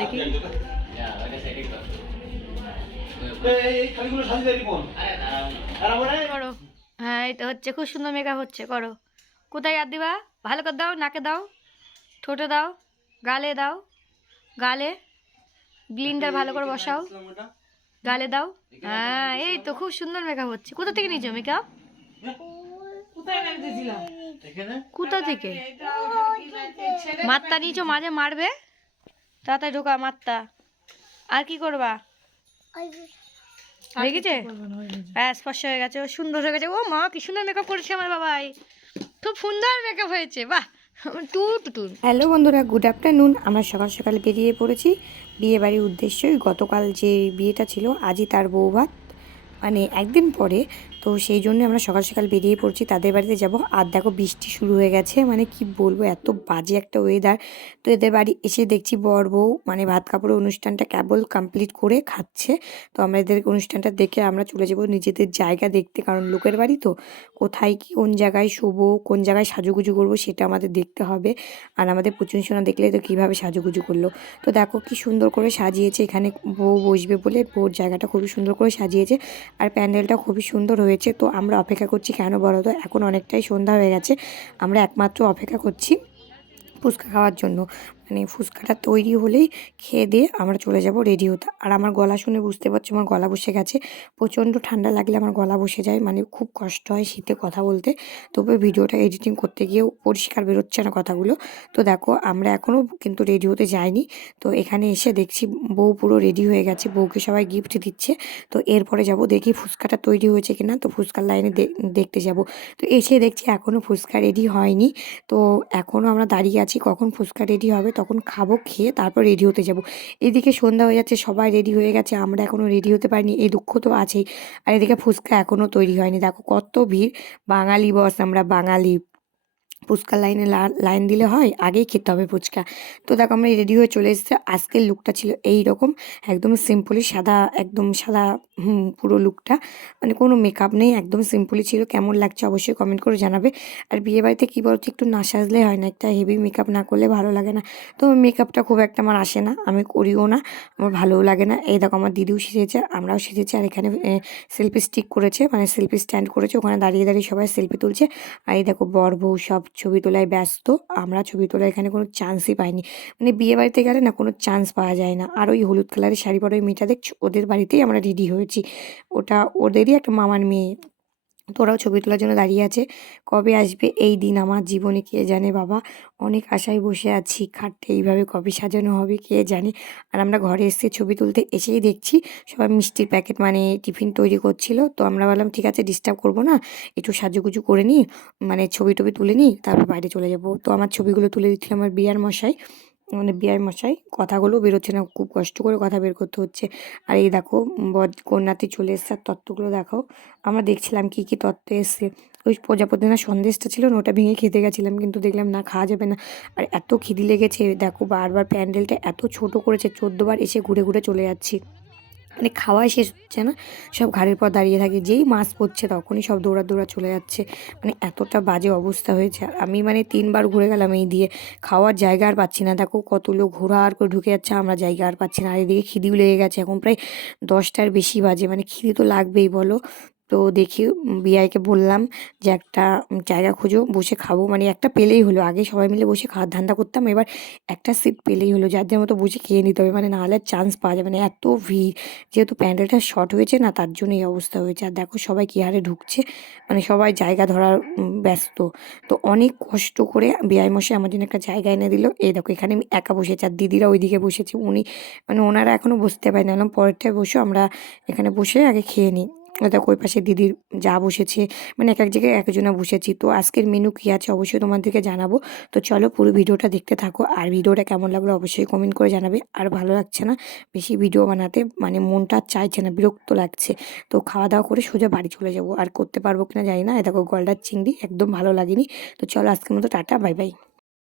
দেখি করো। হ্যাঁ এটা হচ্ছে, খুব সুন্দর মেকআপ হচ্ছে, করো। কোথায় হাত দিবা? ভালো করে দাও, নাকে দাও, ঠোঁটে দাও, গালে দাও, গালে ব্লিন্ডার ভালো করে বসাও, গালে দাও। হ্যাঁ এই তো খুব সুন্দর মেকআপ হচ্ছে। কোথা থেকে নিয়েছো মেকআপ? কোথা থেকে মাত্রা নিয়েছো? মাঝে মারবে, তাড়াতাড়ি ঢোকা মাত্রা। আর কি করবা? হয়ে গেছে, ব্যাস স্পর্শ হয়ে গেছে, ও সুন্দর হয়ে গেছে। ও মা কি সুন্দর মেকআপ করেছে আমার বাবাই, খুব সুন্দর মেকআপ হয়েছে, বাহ। হ্যালো বন্ধুরা, গুড আফটারনুন। আমরা সকাল সকাল বেরিয়ে পড়েছি বিয়ে বাড়ির উদ্দেশ্যই। গতকাল যে বিয়েটা ছিল আজই তার বৌভাত, মানে একদিন পরে। তো সেই জন্য আমরা সকাল সকাল বেরিয়ে পড়ছি, তাদের বাড়িতে যাব। আর দেখো বৃষ্টি শুরু হয়ে গেছে, মানে কি বলবো, এত বাজে একটা ওয়েদার। তো এদের বাড়ি এসে দেখছি বর বউ মানে ভাত কাপড়ের অনুষ্ঠানটা কেবল কমপ্লিট করে খাচ্ছে। তো আমরা এদের অনুষ্ঠানটা দেখে আমরা চলে যাব নিজেদের জায়গা দেখতে, কারণ লোকের বাড়ি তো কোথায় কি কোন জায়গায় শোবো, কোন জায়গায় সাজুগুজু করবো সেটা আমাদের দেখতে হবে। আর আমাদের পুচুন সোনা দেখলে তো কীভাবে সাজুগুজু করলো। তো দেখো কি সুন্দর করে সাজিয়েছে, এখানে বউ বসবে বলে বউর জায়গাটা খুবই সুন্দর করে সাজিয়েছে। আর প্যান্ডেলটা খুবই সুন্দর হয়েছে। তো আমরা অপেক্ষা করছি, কেন বলো তো, এখন অনেকটাই সন্ধ্যা হয়ে গেছে। আমরা একমাত্র অপেক্ষা করছি ফুচকা খাওয়ার জন্য। মানে ফুচকাটা তৈরি হলেই খেয়ে দিয়ে আমরা চলে যাব রেডি হতে। আর আমার গলা শুনে বুঝতে পারছো আমার গলা বসে গেছে। প্রচণ্ড ঠান্ডা লাগলে আমার গলা বসে যায়, মানে খুব কষ্ট হয় শীতে কথা বলতে। তবে ভিডিওটা এডিটিং করতে গিয়েও পরিষ্কার বেরোচ্ছে না কথাগুলো। তো দেখো আমরা এখনও কিন্তু রেডি হতে যাইনি। তো এখানে এসে দেখছি বউ পুরো রেডি হয়ে গেছে, বউকে সবাই গিফট দিচ্ছে। তো এরপরে যাব দেখি ফুচকাটা তৈরি হয়েছে কিনা, তো ফুচকার লাইনে দেখতে যাব। তো এসে দেখছি এখনও ফুচকা রেডি হয়নি। তো এখনও আমরা দাঁড়িয়ে আছি কখন ফুচকা রেডি হবে, তখন খাবো, খেয়ে তারপর রেডি হতে যাব। এদিকে সন্ধ্যা হয়ে যাচ্ছে, সবাই রেডি হয়ে গেছে, আমরা এখনও রেডি হতে পারিনি, এই দুঃখ তো আছেই। আর এদিকে ফুচকা এখনও তৈরি হয়নি। দেখো কত ভিড়, বাঙালি বস, আমরা বাঙালি, ফুচকার লাইনে লাইন দিলে হয়, আগেই খেতে হবে ফুচকা। তো দেখো আমরা রেডি হয়ে চলে এসেছি। আজকের লুকটা ছিল এই রকম, একদম সিম্পলি সাদা, একদম সাদা পুরো লুকটা, মানে কোনো মেকআপ নেই, একদম সিম্পলি ছিল। কেমন লাগছে অবশ্যই কমেন্ট করে জানাবে। আর বিয়েবাড়িতে কী বলতো, একটু না সাজলে হয় না, একটা হেভি মেকআপ না করলে ভালো লাগে না। তো মেকআপটা খুব একটা আমার আসে না, আমি করিও না, আমার ভালোও লাগে না। এই দেখো আমার দিদিও সেজেছে, আমরাও সেজেছি। আর এখানে সেলফি স্টিক করেছে, মানে সেলফি স্ট্যান্ড করেছে, ওখানে দাঁড়িয়ে দাঁড়িয়ে সবাই সেলফি তুলছে। আর এই দেখো বর বউ সব ছবি তোলায় ব্যস্ত। আমরা ছবি তোলা এখানে কোনো চান্সই পাইনি, মানে বিয়ে বাড়িতে গেলে না কোনো চান্স পাওয়া যায় না। আর ওই হলুদ কালারের শাড়ি পরা ওই মেয়েটা দেখছো, ওদের বাড়িতেই আমরা রেডি হয়েছি, ওটা ওদেরই একটা মামার মেয়ে। তো ওরাও ছবি তোলার জন্য দাঁড়িয়ে আছে। কবে আসবে এই দিন আমার জীবনে কে জানে বাবা, অনেক আশায় বসে আছি, খাটটা এইভাবে কবে সাজানো হবে কে জানে। আর আমরা ঘরে এসে ছবি তুলতে এসেই দেখছি সবাই মিষ্টির প্যাকেট মানে টিফিন তৈরি করছিল। তো আমরা বললাম ঠিক আছে ডিস্টার্ব করবো না, একটু সাজুগুজু করে নিই, মানে ছবি টবি তুলে নিই, তারপর বাইরে চলে যাব। তো আমার ছবিগুলো তুলে দিচ্ছিল আমার বিয়ার মশাই, মানে বিয়ার মশাই। কথাগুলো বেরোচ্ছে না, খুব কষ্ট করে কথা বের করতে হচ্ছে। আর এই দেখো কন্যাটি চলে এসছে, আর তত্ত্বগুলো দেখো। আমরা দেখছিলাম কি কি তত্ত্ব এসছে। ওই প্রজাপতি না সন্দেশটা ছিল না, ওটা ভেঙে খেতে গেছিলাম, কিন্তু দেখলাম না খাওয়া যাবে না। আর এত খিদি লেগেছে, দেখো বারবার প্যান্ডেলটা এত ছোট করেছে, 14 বার এসে ঘুরে ঘুরে চলে যাচ্ছি, মানে খাওয়াই শেষ হচ্ছে না। সব ঘাড়ের পর দাঁড়িয়ে থাকে, যেই মাছ পড়ছে তখনই সব দৌড়া দৌড়া চলে যাচ্ছে, মানে এতটা বাজে অবস্থা হয়েছে। আর আমি মানে 3 বার ঘুরে গেলাম এই দিয়ে, খাওয়ার জায়গা আর পাচ্ছি না। দেখো কত লোক ঘোরা আর করে ঢুকে যাচ্ছে, আমরা জায়গা আর পাচ্ছি না। আর এদিকে খিদেও লেগে গেছে, এখন প্রায় 10টার বেশি বাজে, মানে খিদে তো লাগবেই বলো। তো দেখি বিআইকে বললাম যে একটা জায়গা খুঁজো, বসে খাবো, মানে একটা পেলেই হলো। আগে সবাই মিলে বসে খাওয়ার ধান্দা করতাম, এবার একটা সিট পেলেই হলো, যাদের মতো বসে খেয়ে নিতে হবে, মানে নাহলে চান্স পাওয়া যাবে না, এত ভিড়। যেহেতু প্যান্ডেলটা শর্ট হয়েছে না, তার জন্য এই অবস্থা হয়েছে। আর দেখো সবাই কী হারে ঢুকছে, মানে সবাই জায়গা ধরার ব্যস্ত। তো অনেক কষ্ট করে বেআই মশাই আমার জন্য একটা জায়গা এনে দিল। এই দেখো এখানে আমি একা বসেছি, আর দিদিরা ওইদিকে বসেছে, উনি মানে ওনারা এখনও বসতে পারেনি, বললাম পরেরটায় বসো, আমরা এখানে বসে আগে খেয়ে নিই। দেখো ওই পাশে দিদির যা বসেছে, মানে এক এক জায়গায় একজনা বসেছি। তো আজকের মেনু কী আছে অবশ্যই তোমাদেরকে জানাবো। তো চলো পুরো ভিডিওটা দেখতে থাকো, আর ভিডিওটা কেমন লাগলো অবশ্যই কমেন্ট করে জানাবে। আর ভালো লাগছে না বেশি ভিডিও বানাতে, মানে মনটা চাইছে না, বিরক্ত লাগছে। তো খাওয়া দাওয়া করে সোজা বাড়ি চলে যাব, আর করতে পারবো কিনা জানি না। দেখো গলদার চিংড়ি একদম ভালো লাগেনি। তো চলো আজকের মতো টাটা, বাই বাই।